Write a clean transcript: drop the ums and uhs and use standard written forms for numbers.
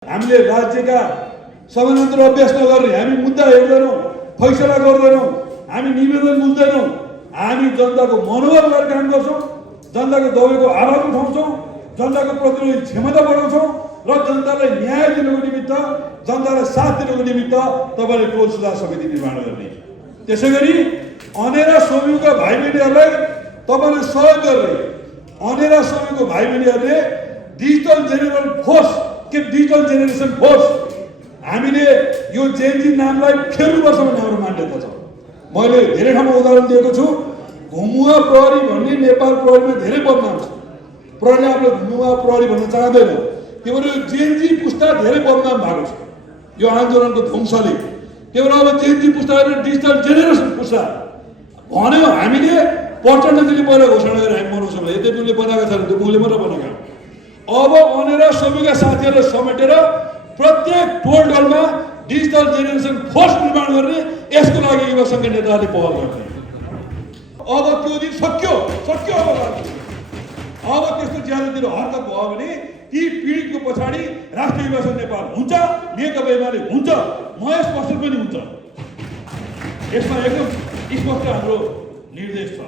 हामीले राज्यका समानान्तर अभ्यास नगर्ने, हामी मुद्दा हेर्दैनौँ, फैसला गर्दैनौँ, हामी निवेदन बुझ्दैनौँ, हामी जनताको मनोबल लिएर काम गर्छौँ, जनताको दबाईको आवाज उठाउँछौँ, जनताको प्रतिरोधी क्षमता बढाउँछौँ र जनतालाई न्याय दिनुको निमित्त, जनतालाई साथ दिनुको निमित्त तपाईँले टोल सुधार समिति निर्माण गर्ने। त्यसै गरी अनेरा सोम्युका भाइ बहिनीहरूलाई तपाईँले सहयोग गर्ने, अनेरा सोम्युको भाइ बहिनीहरूले डिजिटल जेनेरेसन फोर्स हामीले यो जेएनजी नामलाई फेर्नुपर्छ भन्ने हाम्रो मान्यता छ। मैले धेरै ठाउँमा उदाहरण दिएको छु। घुमुवा प्रहरी भन्ने नेपाल प्रहरीमा धेरै बदनाम छ। प्रहरीले आफूलाई घुमुवा प्रहरी भन्न चाहँदैन, त्यही भएर यो जेएनजी पुस्ता धेरै बदनाम भएको छ यो आन्दोलनको ध्वंसले। त्यही भएर अब जेएनजी पुस्ता डिजिटल जेनेरेसन पुस्ता भन्यो। हामीले प्रचण्डजीले पहिला घोषणा गरेर हामी मनाउँछौँ, यद्यपिले बनाएको छैन, त्यो मैले मात्र बनाएको। अब अनेरा सोमीका साथीहरूलाई समेटेर प्रत्येक टोल टोलमा डिजिटल जेनेरेसन फोर्स निर्माण गर्ने, यसको लागि युवा सङ्घ नेताहरूले पहल गर्ने। अब त्यो दिन सक्यो अब त्यस्तो ज्यादातिर हरकत भयो भने ती पीडितको पछाडि राष्ट्रिय युवा सङ्घ नेपाल हुन्छ, नेकपा एमाले हुन्छ, महेश बस्नेत पनि हुन्छ। यसमा एकदम स्पष्ट हाम्रो निर्देश छ।